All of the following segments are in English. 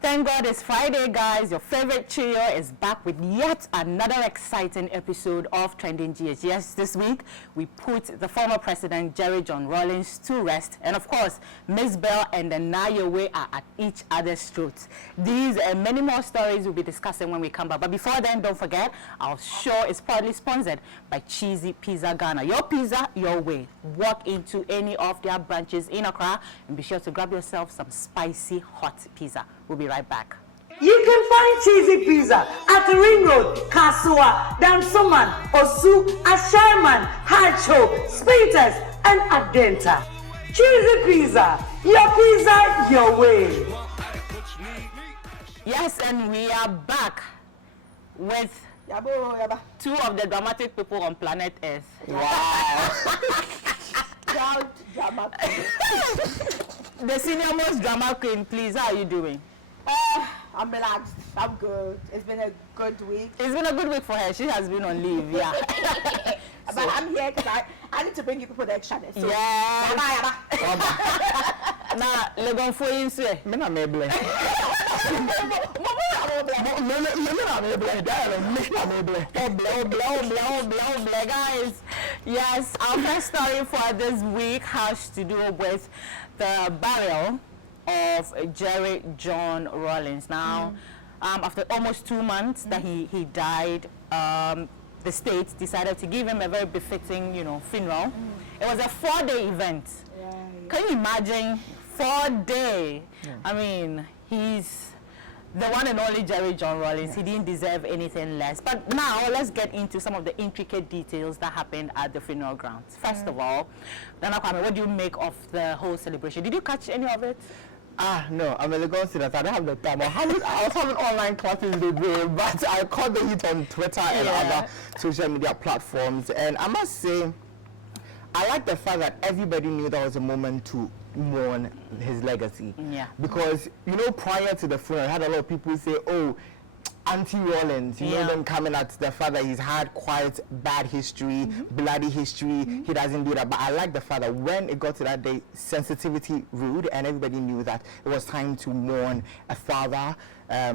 Thank God it's Friday, guys. Your favorite trio is back with yet another exciting episode of Trending GH. Yes, this week we put the former president, J.J Rawlings, to rest. And of course, Ms. Bell and the Nayowe are at each other's throats. These and many more stories we'll be discussing when we come back. But before then, don't forget, our show is proudly sponsored by Cheesy Pizza Ghana. Your pizza, your way. Walk into any of their branches in Accra and be sure to grab yourself some spicy hot pizza. We'll be right back. You can find Cheesy Pizza at the Ring Road, Kasua, Dansoman, Osu, Asherman, Hacho, Spintex, and Adenta. Cheesy Pizza, your way. Yes, and we are back with two of the dramatic people on planet Earth. Wow. The senior most drama queen, please, how are you doing? I'm relaxed. I'm good. It's been a good week. It's been a good week for her. She has been on leave, yeah. But I'm here because I need to bring you people the extraness. So. Yeah. Now, Legon for you, sir. I'm guys. Yes, our first story for this week has to do with the burial of J.J Rawlings. Now, after almost 2 months that he died, the state decided to give him a very befitting, funeral. It was a 4-day event. Right. Can you imagine 4-day? Yeah. I mean, he's the one and only J.J Rawlings. Yes. He didn't deserve anything less. But now, let's get into some of the intricate details that happened at the funeral grounds. First of all, Nana Kwame, what do you make of the whole celebration? Did you catch any of it? No, I'm going to say that I don't have the time. I was having online classes today, but I caught the hit on Twitter and other social media platforms. And I must say, I like the fact that everybody knew there was a moment to mourn his legacy. Yeah. Because, prior to the funeral, I had a lot of people say, oh, Auntie Rawlings, you know them coming at the fact that he's had quite bad history, bloody history, he doesn't do that. But I like the fact that when it got to that day, sensitivity ruled, and everybody knew that it was time to mourn a father, a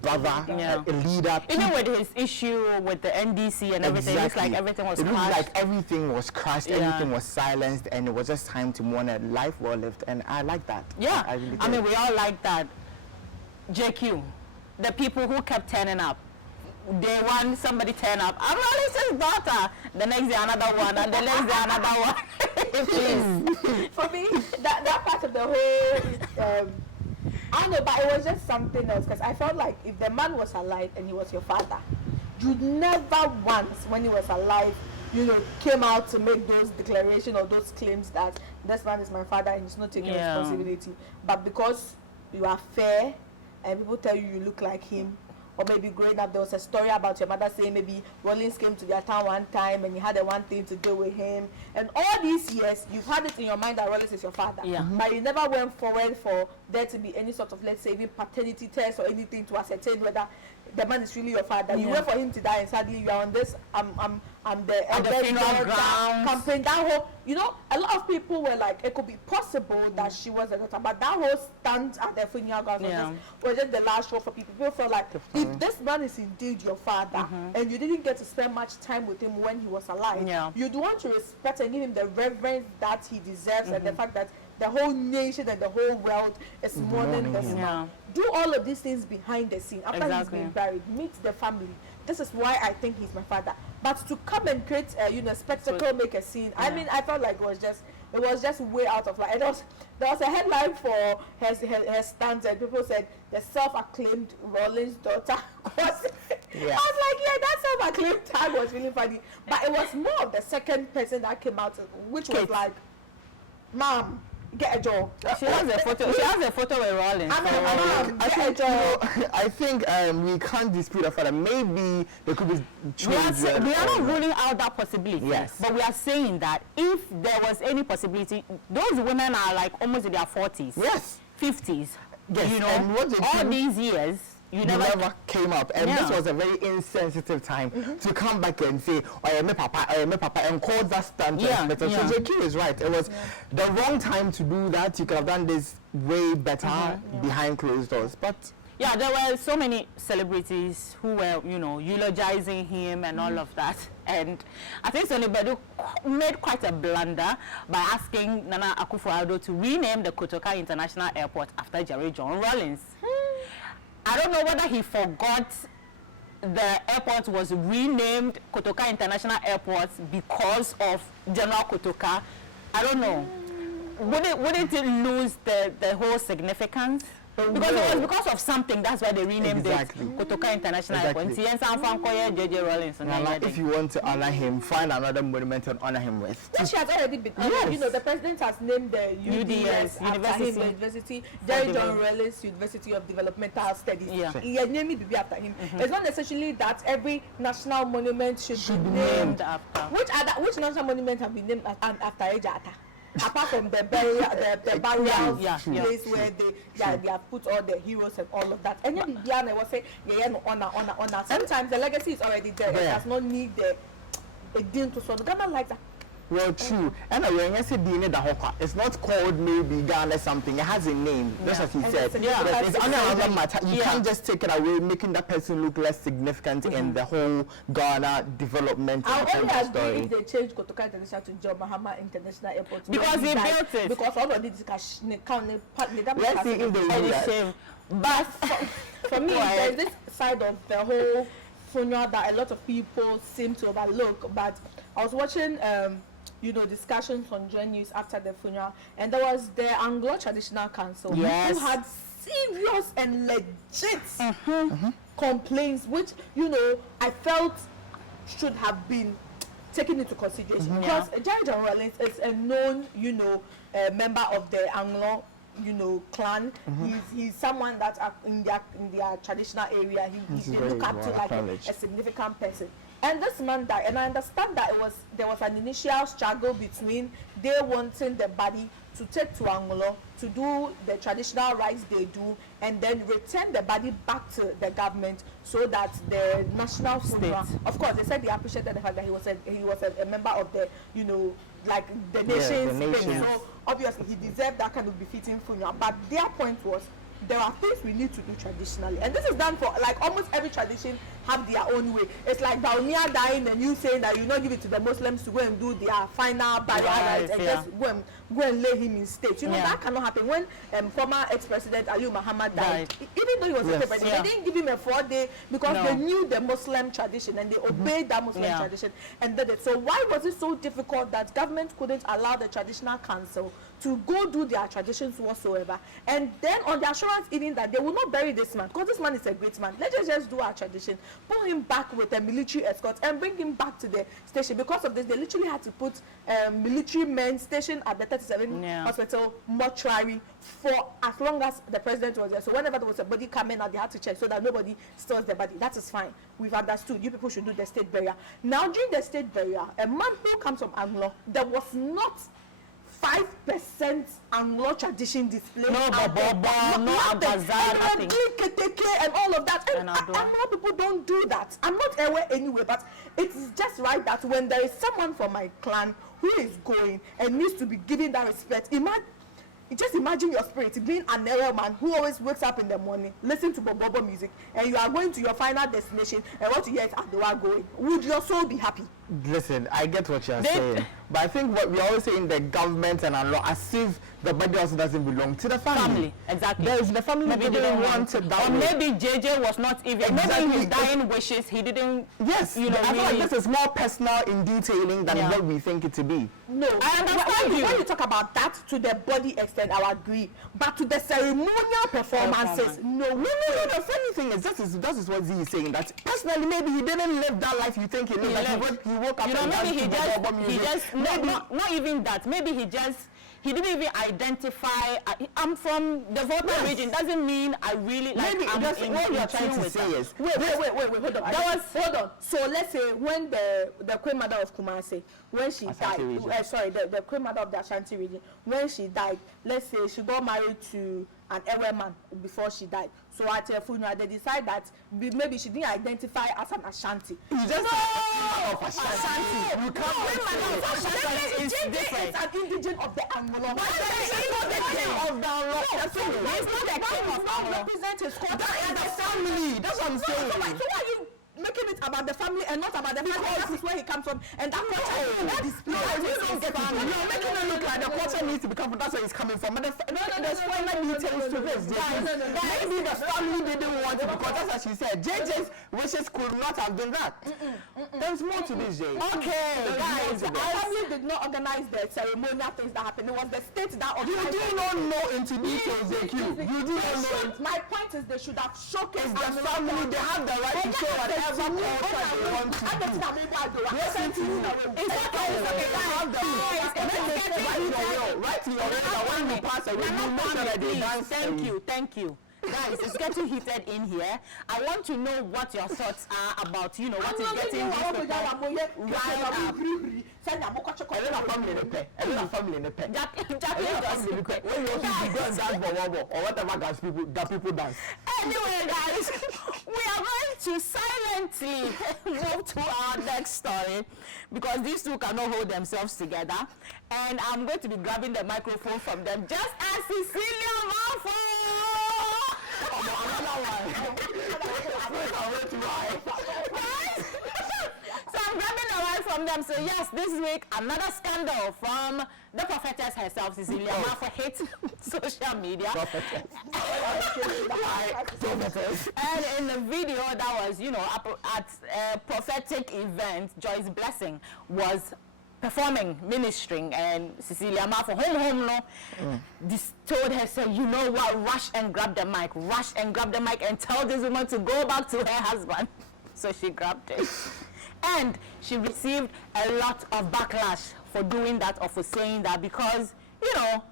brother, a leader. Even with his issue with the NDC and everything, it looks like everything was crushed. It looked like everything was crushed, everything was silenced, and it was just time to mourn a life well lived, and I like that. Yeah, I mean, we all like that. JQ. The people who kept turning up. Day one, somebody turn up. I'm Rawlings' daughter. The next day, another one. And the next day, another one. For me, that part of the whole, I don't know, but it was just something else. Because I felt like if the man was alive and he was your father, you'd never once, when he was alive, came out to make those declarations or those claims that this man is my father and he's not taking responsibility. But because you are fair, and people tell you look like him, or maybe growing up there was a story about your mother saying maybe Rawlings came to their town one time and you had one thing to do with him, and all these years you've had it in your mind that Rawlings is your father, but you never went forward for there to be any sort of, let's say, even paternity test or anything to ascertain whether the man is really your father. You wait for him to die and suddenly you are on this I'm the funeral ground campaign. That whole, a lot of people were like, it could be possible that she was a daughter, but that whole stand at the funeral ground was just the last straw for people. People felt like, if this man is indeed your father and you didn't get to spend much time with him when he was alive, you'd want to respect and give him the reverence that he deserves, and the fact that the whole nation and the whole world is mourning this man. Do all of these things behind the scene. After he's been buried, meet the family. This is why I think he's my father. But to come and create a spectacle, make a scene, I mean, I felt like it was just way out of line. There was a headline for her stance, and people said the self-acclaimed Rawlings' daughter was. I was like, that self-acclaimed tag was really funny. But it was more of the second person that came out, which was like, Mom, get a job. She has a photo. She has a photo with Rawlings. I think we can't dispute the fact that maybe there could be children. We are not ruling out that possibility. Yes. But we are saying that if there was any possibility, those women are like almost in their 40s. Yes. 50s. Yes. All these years, you never came up, and this was a very insensitive time to come back and say, "Oh, yeah, my papa," and call that stunt. But so JK is right. It was the wrong time to do that. You could have done this way better behind closed doors, but. Yeah, there were so many celebrities who were, you know, eulogizing him and all of that. And I think Sonibadu made quite a blunder by asking Nana Akufo-Addo to rename the Kotoka International Airport after J.J Rawlings. I don't know whether he forgot the airport was renamed Kotoka International Airport because of General Kotoka. I don't know. Wouldn't it lose the whole significance? Because it was because of something, that's why they renamed it Kotoka International Airport. J.J Rawlings. If you want to honor him, find another monument and honor him with. Which has already been, you know, the president has named the UDS after him, University, J.J Rawlings University of Developmental Studies. He had named it after him. It's not necessarily that every national monument should be named after. Which national monument have been named after Ejata? Apart from the burial, the burial place where they have put all the heroes and all of that. And then Diana was saying, honor. Sometimes the legacy is already there. It does not need a dean to. So the government likes that. Well, true. And when you say DNA the Hoka, it's not called maybe Ghana something. It has a name. Just as he said. But it's another matter. You can't just take it away, making that person look less significant in the whole Ghana development story. If they change Kotoka International to John Mahama International Airport because he built it. Because all of this let's see if they do that. But for me, there's this side of the whole funeral that a lot of people seem to overlook. But I was watching you know, discussions on Joy News after the funeral, and there was the Anlo Traditional Council who had serious and legit complaints, which, you know, I felt should have been taken into consideration because J.J Rawlings is a known, you know, member of the Anlo, you know, clan. He's someone that in their traditional area they look up to like a significant person. And this man died, and I understand that there was an initial struggle between they wanting the body to take to Anlo to do the traditional rites they do, and then return the body back to the government so that the national funeral. Of course, they said they appreciated the fact that he was a member of the, you know, like the nation's thing. So obviously he deserved that kind of befitting funeral. But their point was, there are things we need to do traditionally, and this is done for like almost every tradition have their own way. It's like Baunia dying and you saying that you not give it to the Muslims to go and do their final burial rites and just go and lay him in state. You know, that cannot happen. When former ex-president Aliyu Muhammad died, even though he was a president, they didn't give him a 4-day because they knew the Muslim tradition and they obeyed that Muslim tradition and did it. So why was it so difficult that government couldn't allow the traditional council to go do their traditions whatsoever, and then on the assurance even that they will not bury this man because this man is a great man, let's just do our tradition, pull him back with a military escort and bring him back to the station. Because of this, they literally had to put military men stationed at the 37 hospital mortuary for as long as the president was there. So whenever there was a body coming out, they had to check so that nobody steals the body. That is fine. We've understood. You people should do the state burial. Now during the state burial, a man who comes from Anlo, there was not 5% Anlo tradition display. No Bobo, no Abazar, nothing. And all of that. And Anlo people don't do that. I'm not aware anyway, but it's just right that when there is someone from my clan who is going and needs to be given that respect, just imagine your spirit being an error man who always wakes up in the morning, listen to Bobo music, and you are going to your final destination, and what you hear is Adowa going. Would your soul be happy? Listen, I get what you're saying, but I think what we always say in the government and Anlo, as if the body also doesn't belong to the family. Exactly. There's the family maybe didn't want it that or way. Maybe JJ was not even. Maybe his dying wishes, he didn't. Yes, you know, I feel like this is more personal in detailing than what we think it to be. No, I understand you. When you talk about that to the body extent, I agree. But to the ceremonial performances, no. The funny thing is, that is what Z is saying. That personally, maybe he didn't live that life you think he lived. He woke up. You know, maybe he just not even that. Maybe he didn't even identify. I'm from the Volta region. Doesn't mean I really like. Maybe what you're trying to say is. Wait, hold on. Hold on. So let's say when the Queen Mother of Kumasi, when she died, the Queen Mother of the Ashanti region, when she died, let's say she got married to an Ewe man before she died. So at her funeral, they decide that maybe she didn't identify as an Ashanti. You just of Ashanti. You can't Ashanti is different. It's an indigent of the Anlo. But he's not the king of the Anlo. He's not the king of Anlo. Represent his culture. That is the family. That's what I'm saying. So why are you making it about the family and not about the family? That is where he comes from, and that culture that display. You're making it look like the culture needs to be coming. That's where it's coming from. But there's further details to this. Maybe the family didn't want it because that's what she said. JJ's wishes could not have been that. There's more to this, Jay. Okay, guys, the family did not organize the ceremonial things that happened. It was the state that organized. You do not know into details, JQ. You do not know. My point is they should have showcased the family. They have the right to show whatever culture they want to do. Listen to you. It's okay. Write in your will that when you pass away, you make sure that they dance. Thank you. Guys, it's getting heated in here. I want to know what your thoughts are about, you know, what is getting these people riled up. Or whatever that people dance. Anyway, guys, we are going to silently move to our next story because these two cannot hold themselves together. And I'm going to be grabbing the microphone from them just as Cecilia Malfoy. So I'm grabbing a line from them. So yes, this week another scandal from the prophetess herself, Cecilia Malfoy, hates social media. And in the video that was, you know, at a prophetic event, Joyce Blessing was performing, ministering, and Cecilia Malfoy, told her, say, you know what, rush and grab the mic, and tell this woman to go back to her husband. So she grabbed it. And she received a lot of backlash for doing that or for saying that because, you know,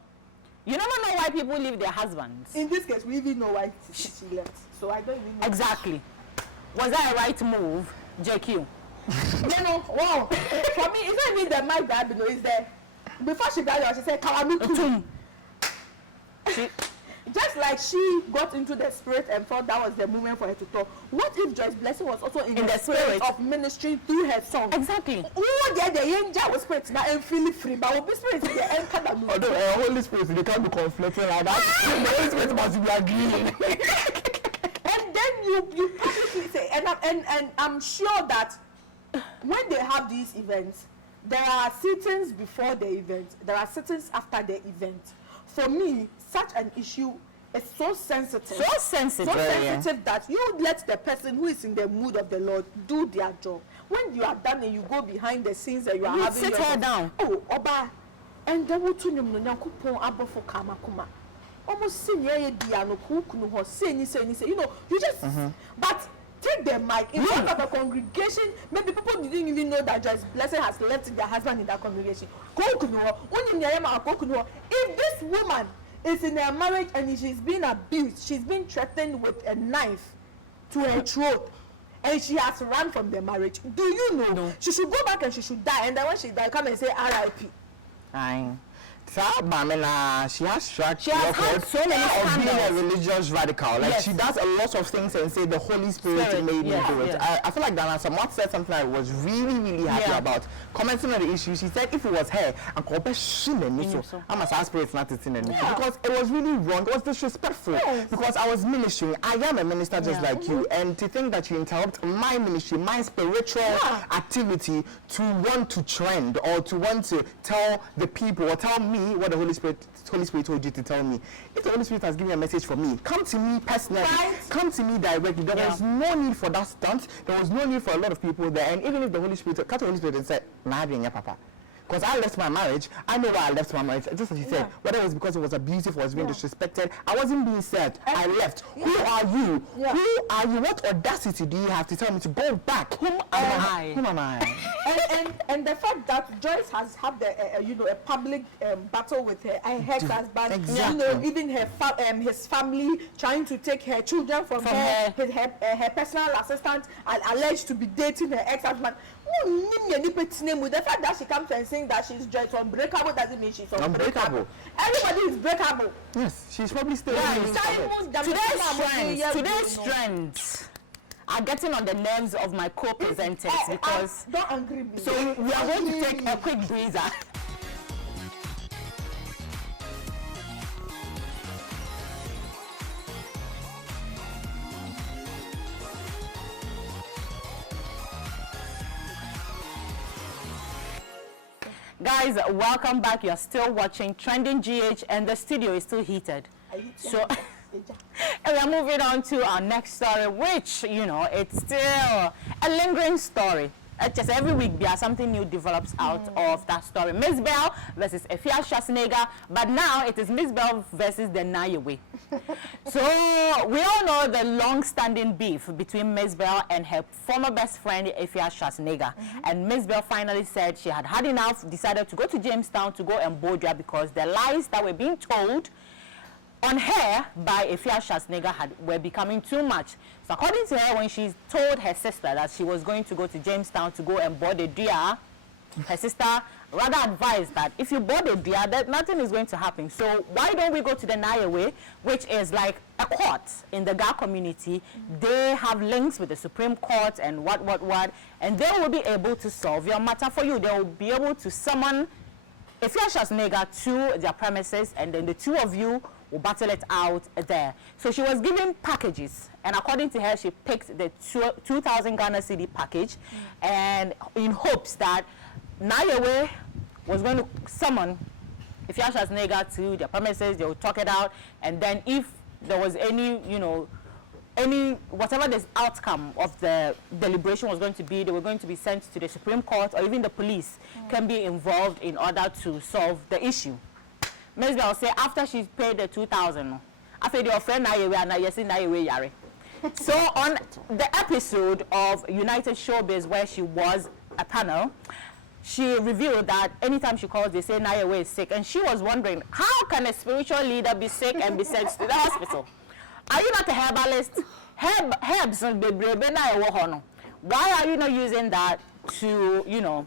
you never know why people leave their husbands. In this case, we even know why she left. So I don't even know. Exactly. Was that a right move, JQ? No, wow. For me, it's not even the mic that is there. Before she died, she said, Kalamutu. Just like she got into the spirit and thought that was the moment for her to talk. What if Joyce Blessing was also in the spirit of ministry through her song? Exactly. The angel was spirit now and feel free, but will be spirit in the end. Although Holy Spirit, they can't be conflicting like that. The Holy Spirit must be agreeing. And then you publicly say, and I'm sure that when they have these events, there are sittings before the event, there are sittings after the event. For me, such an issue is so sensitive. So sensitive that you let the person who is in the mood of the Lord do their job. When you are done and you go behind the scenes and you are having sit her down. Oh, Oba, and then what to know Nyankopon abofo kamakuma. Almost senior diano kukuno say you know, you just but take the mic in front of a congregation. Maybe people didn't even know that Joyce Blessing has left their husband in that congregation. If this woman is in a marriage and she's being abused, she's been threatened with a knife to her throat, and she has run from the marriage, do you know? No. She should go back and she should die, and then when she die, come and say R.I.P. She has struck had so many of being a religious radical. Like she does a lot of things and say the Holy Spirit made me do it. I feel like Dana Samot said something I was really happy about. Commenting on the issue, she said if it was her, I'm a spirit not because it was really wrong. It was disrespectful because I was ministering. I am a minister just like you, and to think that you interrupt my ministry, my spiritual activity to want to trend or to want to tell the people or tell me what the Holy Spirit told you to tell me. If the Holy Spirit has given me a message for me, come to me personally, come to me directly. There was no need for that stunt. There was no need for a lot of people there. And even if the Holy Spirit, cut the Holy Spirit and said, "Nah, papa." Because I left my marriage, I know why I left my marriage. Just as you said, whether it was because it was abusive or was being disrespected, I wasn't being said. I left. Who are you? Who are you? What audacity do you have to tell me to go back? Who am I? Who am I? and the fact that Joyce has had a public battle with her ex-husband, you know, even her his family trying to take her children from her personal assistant and alleged to be dating her ex-husband. The fact that she comes and saying that she's just unbreakable doesn't mean she's unbreakable. Everybody is breakable. Yes, she's probably still. Today's trends are getting on the nerves of my co-presenters because. Don't angry me. So we are going to take a quick breather. Guys, welcome back. You're still watching Trending GH and the studio is still heated. So and we are moving on to our next story, which, you know, it's still a lingering story. Just every week, something new develops out of that story. Miss Bell versus Efia Schwarzenegger, but now it is Miss Bell versus the Nayewe. So we all know the long-standing beef between Miss Bell and her former best friend Efia Schwarzenegger. And Miss Bell finally said she had had enough, decided to go to Jamestown to go and Bodria because the lies that were being told on her by Efia Schwarzenegger were becoming too much. So according to her, when she told her sister that she was going to go to Jamestown to go and board a deer, her sister rather advised that if you board a deer, that nothing is going to happen. So why don't we go to the Nayewe, which is like a court in the Ga community. They have links with the Supreme Court and what, and they will be able to solve your matter for you. They will be able to summon Efia Schwarzenegger to their premises, and then the two of you will battle it out there. So she was given packages, and according to her, she picked the 2,000 Ghana cedi package, and in hopes that Nayewe was going to summon Efia Schwarzenegger to their premises. They will talk it out, and then if there was any, you know, whatever the outcome of the deliberation was going to be, they were going to be sent to the Supreme Court, or even the police can be involved in order to solve the issue. Ms. Bell say after she paid the 2,000, after your friend Nayewe Yare. So on the episode of United Showbiz where she was a panel, she revealed that anytime she calls, they say Nayewe is sick, and she was wondering, how can a spiritual leader be sick and be sent to the hospital? Are you not a herbalist? Herbs, why are you not using that to, you know,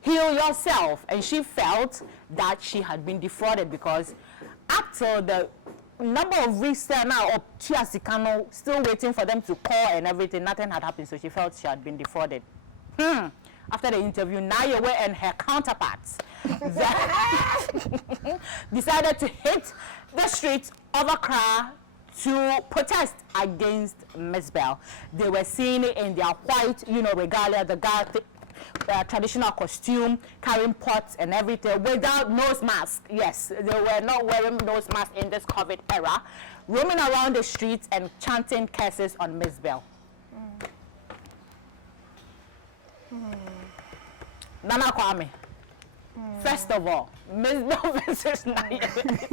heal yourself? And she felt that she had been defrauded because after the number of weeks now of Chiasikano still waiting for them to call and everything, nothing had happened, so she felt she had been defrauded. After the interview, Nayewe and her counterparts decided to hit the streets of Accra to protest against Miss Bell. They were seen in their white, you know, regalia, the traditional costume, carrying pots and everything, without nose mask. Yes, they were not wearing nose masks in this COVID era, roaming around the streets and chanting curses on Miss Bell. Nana Kwame. First of all, Miss Bell versus Nayewe.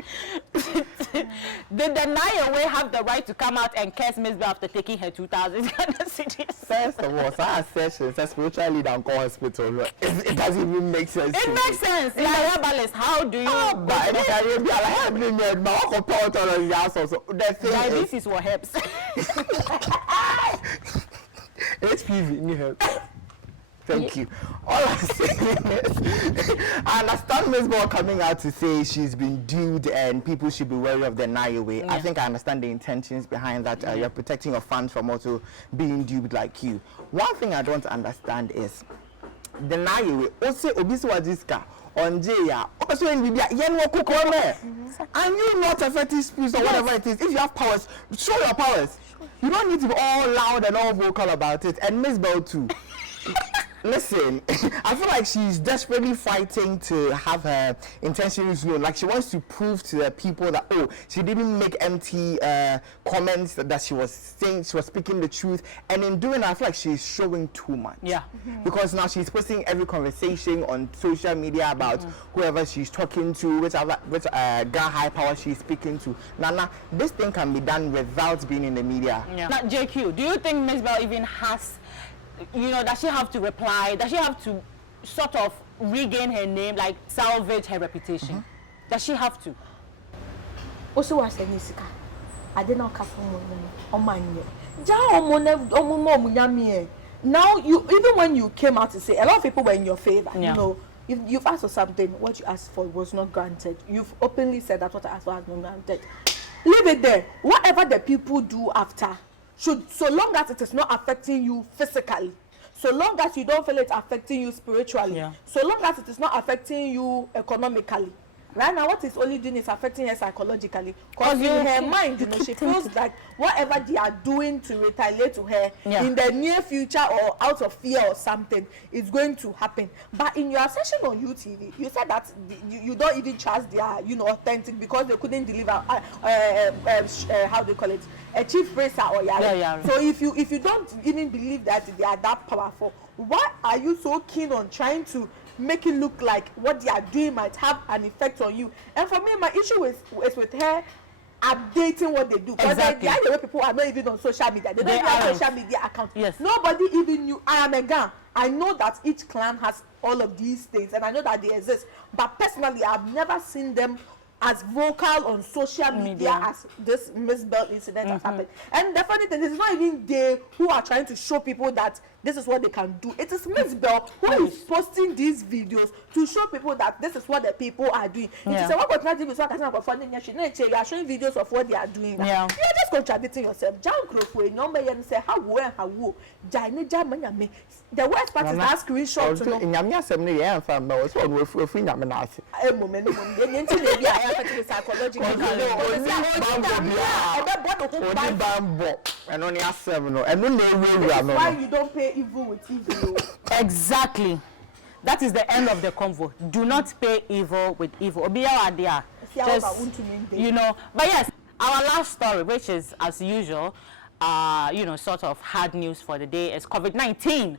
Did the Nayewe have the right to come out and curse Miss Bell after taking her 2,000 Ghana cedis? First of all, our sessions, a spiritual leader and call hospital, it doesn't even make sense. It makes sense. You're a herbalist. How do you? But diabetes what helps. HPV, new help. Thank you. All I'm saying is, I understand Ms. Bell coming out to say she's been duped and people should be wary of the Nayewe. I think I understand the intentions behind that. You're protecting your fans from also being duped like you. One thing I don't understand is the Nayewe. Also, Obiswaziska on Jaya. Also, in Bibia, and you not a fetish priest or whatever it is. If you have powers, show your powers. You don't need to be all loud and all vocal about it. And Ms. Bell too. Listen, I feel like she's desperately fighting to have her intentions known. Like she wants to prove to the people that, oh, she didn't make empty comments, that she was saying, she was speaking the truth. And in doing that, I feel like she's showing too much. Yeah. Because now she's posting every conversation on social media about whoever she's talking to, which guy high power she's speaking to. Nana, this thing can be done without being in the media. Yeah. Now, JQ, do you think Ms. Bell even has, you know, does she have to reply? Does she have to sort of regain her name, like salvage her reputation? Does she have to? Also, was a nisika. I did not come from on my name. Jao Mone Omuyami. now you, even when you came out to say, a lot of people were in your favor, Yeah. you know, you've asked for something, what you asked for was not granted. You've openly said that what I asked for has been granted. Leave it there. Whatever the people do after should, so long as it is not affecting you physically, so long as you don't feel it affecting you spiritually, Yeah. so long as it is not affecting you economically. Right now, what it's only doing is affecting her psychologically. Because in her mind, you know, she feels like whatever they are doing to retaliate to her in the near future or out of fear or something is going to happen. But in your session on UTV, you said that you don't even trust their, you know, authentic because they couldn't deliver, how do you call it, a chief praiser or yare. So if you don't even believe that they are that powerful, why are you so keen on trying to make it look like what they are doing might have an effect on you? And for me, my issue is with her updating what they do. Because the way people are not even on social media. They don't even have social media accounts. Yes. Nobody even knew. I am a gang. I know that each clan has all of these things, and I know that they exist. But personally, I've never seen them as vocal on social media as this Miss Bell incident has happened. And the funny thing is, it's not even they who are trying to show people that this is what they can do. It is Miss Bell who is posting these videos to show people that this is what the people are doing. If you say, what got nothing to do with you are showing videos of what they are doing. You are just contradicting yourself. The worst part is that screenshot to why you don't pay evil with evil. Exactly. That is the end of the convo. Do not pay evil with evil. Just, you know. But yes, our last story, which is as usual, you know, sort of hard news for the day, is COVID-19.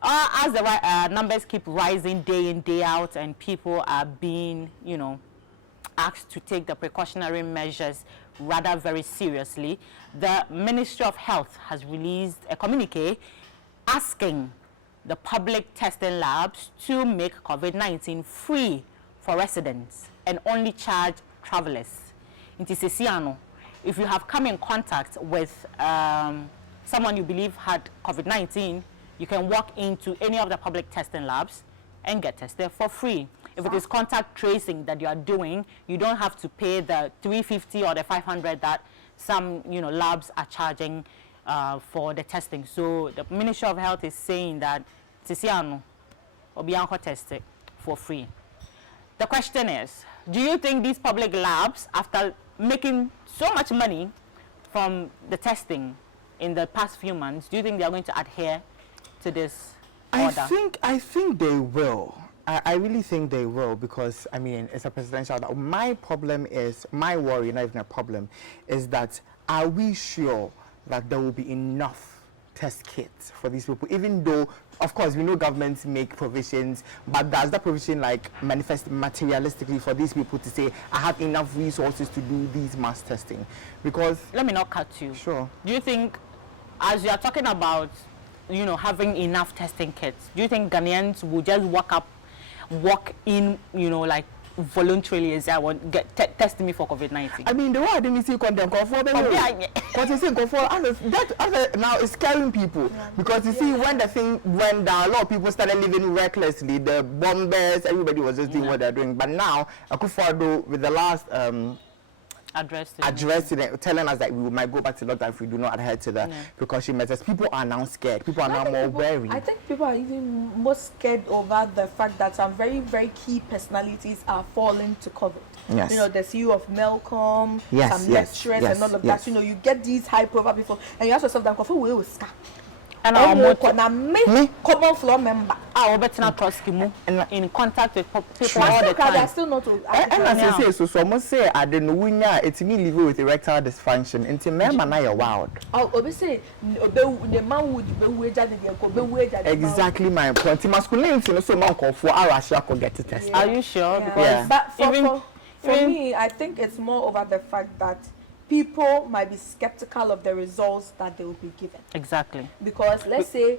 As the numbers keep rising day in, day out, and people are being, you know, asked to take the precautionary measures rather very seriously, the Ministry of Health has released a communique asking the public testing labs to make COVID-19 free for residents and only charge travelers. If you have come in contact with someone you believe had COVID-19, you can walk into any of the public testing labs and get tested for free. If it is contact tracing that you are doing, you don't have to pay the $350 or the $500 that some, you know, labs are charging for the testing. So the Ministry of Health is saying that Tisiano will be tested for free. The question is, do you think these public labs, after making so much money from the testing in the past few months, do you think they are going to adhere to this order? I think they will. I really think they will, because I mean, it's a presidential order. My problem is, my worry, not even a problem, is that are we sure that there will be enough test kits for these people? Even though, of course, we know governments make provisions, but does that provision like manifest materialistically for these people to say, I have enough resources to do these mass testing? Because let me not cut you. Sure. Do you think, as you are talking about, you know, having enough testing kits, do you think Ghanaians will just walk in, you know, like voluntarily as I want test me for COVID-19? I mean, the one I didn't see condemn conform because you see conform now it's scaring people, because you see when the thing went down, a lot of people started living recklessly. The bombers, everybody was just doing what they're doing. But now Akufo-Addo with the last addressing it, telling us that we might go back to lockdown if we do not adhere to the precaution measures. People are now scared. People are now more wary. I think people are even more scared over the fact that some very, very key personalities are falling to COVID. Yes. You know, the CEO of Melcom, some lecturers and all of that. You know, you get these high profile people and you ask yourself, and common floor member. In contact with people all the time. They're still not. And as you say, so almost say I don't know it's me living with erectile dysfunction. Until me man are wild. Obviously, the man would be waged. Exactly my point. Masculinity, so man call for our could get to test. Are you sure? Because but for me, I think it's more over the fact that people might be skeptical of the results that they will be given. Exactly. Because let's say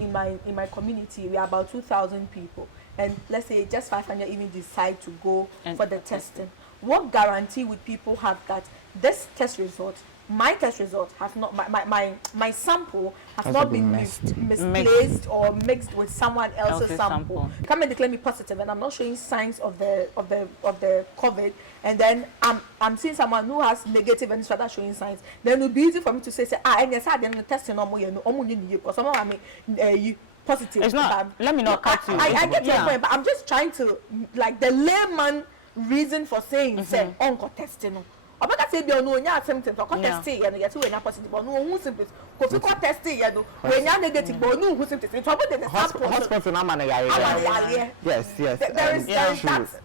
in my community we are about 2,000 people, and let's say just 500 even decide to go for the testing. What guarantee would people have that this test result my test result has not my sample has not been misplaced or mixed with someone else's sample. Come and declare me positive, and I'm not showing signs of the COVID, and then I'm seeing someone who has negative and start showing signs. Then it will be easy for me to say and yes, I didn't test no more because someone I mean positive. It's not. Let me not cut you. I get your point, but I'm just trying to like the layman reason for saying say onko testing. Obaka say be no nya symptoms or testing and yet we na positive but no who symptoms ko fi ko testing ya do we nya negative but no who symptoms it about the hospital na man yare. Yes.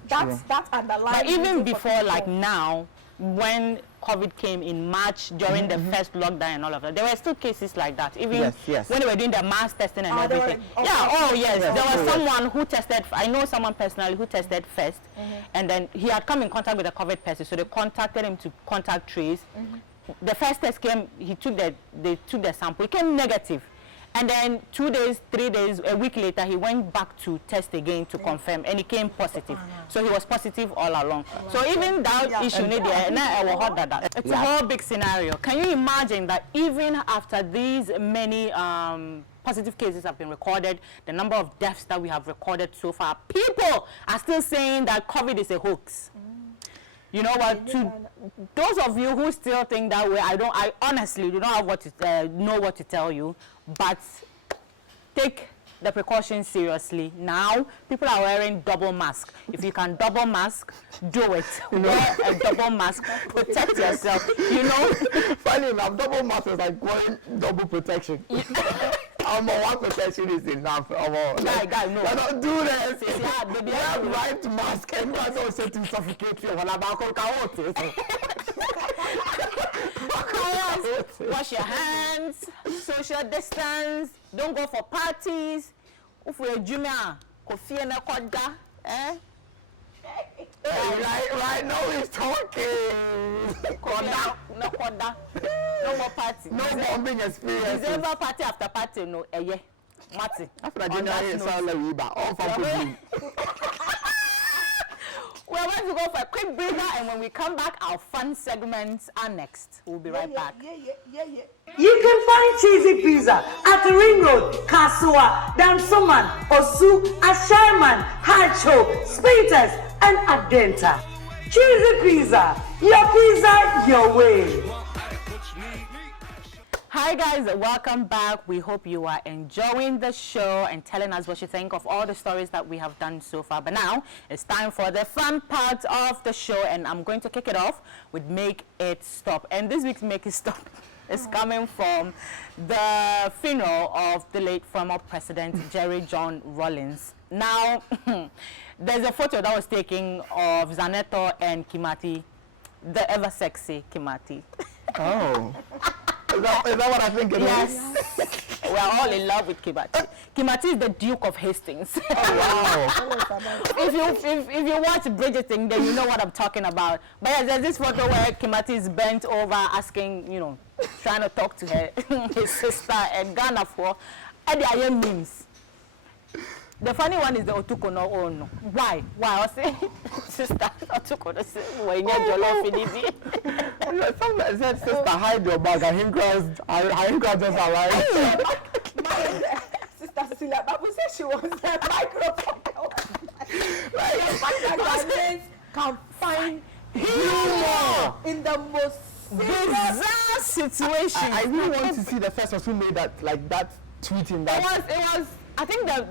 That's underlying. But even before like now, when COVID came in March during the first lockdown and all of that, there were still cases like that. Even when they were doing the mass testing and everything. There was someone who tested. I know someone personally who tested first, and then he had come in contact with a COVID person, so they contacted him to contact trace. The first test came. They took the sample. It came negative. And then 2 days, 3 days, a week later, he went back to test again to confirm, and he came positive. So he was positive all along. So even that issue, it's a whole big scenario. Can you imagine that even after these many positive cases have been recorded, the number of deaths that we have recorded so far, people are still saying that COVID is a hoax. You know what? To those of you who still think that way, I honestly do not have know what to tell you. But take the precautions seriously. Now, people are wearing double mask. If you can double mask, do it. Wear a double mask. Protect yourself. You know. Funny enough, double mask is like wearing double protection. One protection is enough. Guy, no. Don't do this. Wear right mask and don't say to suffocate you. Wash your hands, social distance, don't go for parties. If we're junior, coffee and a koda, Right now he's talking. Koda, no koda, no more party. No bombing experience. December party after party, no, Mati. After January, it's all a riba. All for good. We're going to go for a quick breather, and when we come back, our fun segments are next. We'll be right back. You can find Cheesy Pizza at the Ring Road, Kasua, Dansoman, Osu, Asherman, Hacho, Spintex, and Adenta. Cheesy Pizza, your way. Hi guys, welcome back. We hope you are enjoying the show and telling us what you think of all the stories that we have done so far. But now it's time for the fun part of the show, and I'm going to kick it off with Make It Stop. And this week's Make It Stop is coming from the funeral of the late former president J.J Rawlings. Now, there's a photo that was taken of Zaneto and Kimati, the ever sexy Kimati. Oh. Is that what I think it is? Yes. We are all in love with Kimati. Kimati is the Duke of Hastings. Oh, wow. if you watch Bridgerton, then you know what I'm talking about. But yes, there's this photo where Kimati is bent over asking, trying to talk to his sister and Ghana for Eddie memes. The funny one is the Otuko no ono. Why? I was saying, sister, Otuko no say, when you're jollof Somebody said, sister, hide your bag. I think just arrived. My sister Cecilia Babu said she was a microphone. Like, can find humor in the most bizarre situation. I really want to see the first person who made that tweet in that. It was. I think the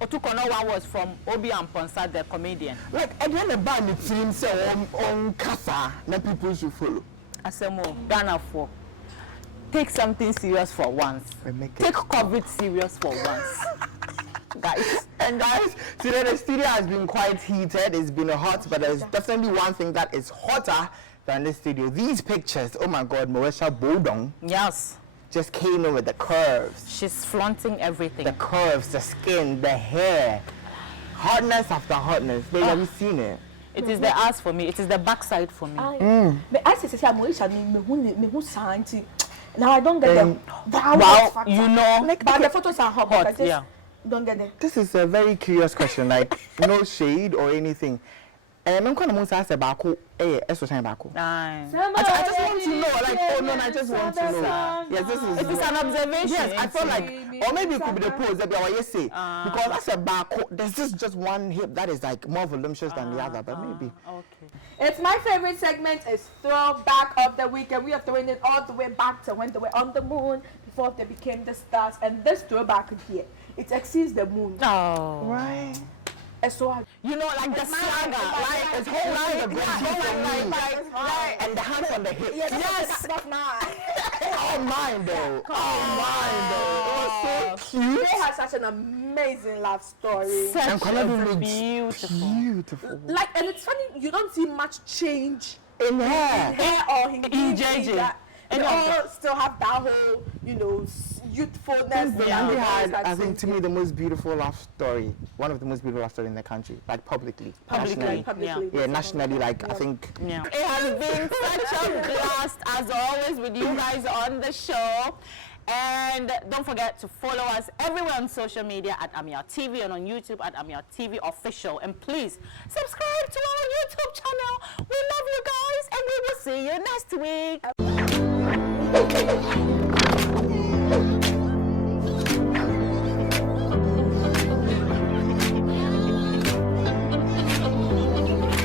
Otukono one was from Obi and Ponsa, the comedian. Like, and then the band it seems say on Kasa, that people should follow. Asemo, Ghana for. Take something serious for once. Take COVID serious for once. Guys. And guys, today the studio has been quite heated. It's been hot, but there's definitely one thing that is hotter than the studio. These pictures, oh my God, Moesha Bodong. Yes. Just came in with the curves. She's flaunting everything. The curves, the skin, the hair. Hotness after hotness. Babe, have you seen it? It is the ass for me. It is the backside for me. But I say, now I don't get them. Wow, you know. But the photos are hot. Yeah. Don't get them. This is a very curious question. Like, no shade or anything. I'm going to say Baku, eso time Baku. Aye. I just want to know, like, oh no, I just want to know. Yes, this is. It is an observation. Yes, I feel like, or maybe it could be the pose that you say, because that's a Baku. There's just one hip that is like more voluptuous than the other, but maybe. Okay. It's my favorite segment. Is throwback of the week, and we are throwing it all the way back to when they were on the moon before they became the stars. And this throwback here, it exceeds the moon. Oh. Right. So You know, like the saga, like It's holding the breath and the hand on the hip. yes, that's mine. Oh, mine though. Oh, mine though. It was so cute. They have such an amazing love story. such And a looks beautiful. Like, and it's funny, you don't see much change In hair. in hair or in JJ. that. And they all still have that whole, you know, youthfulness. The Andy had, I think, to me, the most beautiful love story. One of the most beautiful love stories in the country, like publicly. Nationally. Yeah, nationally, like, I think. Yeah. It has been such a blast, as always, with you guys on the show. And don't forget to follow us everywhere on social media at Ameyaw TV and on YouTube at Ameyaw TV Official. And please subscribe to our YouTube channel. We love you guys, and we will see you next week.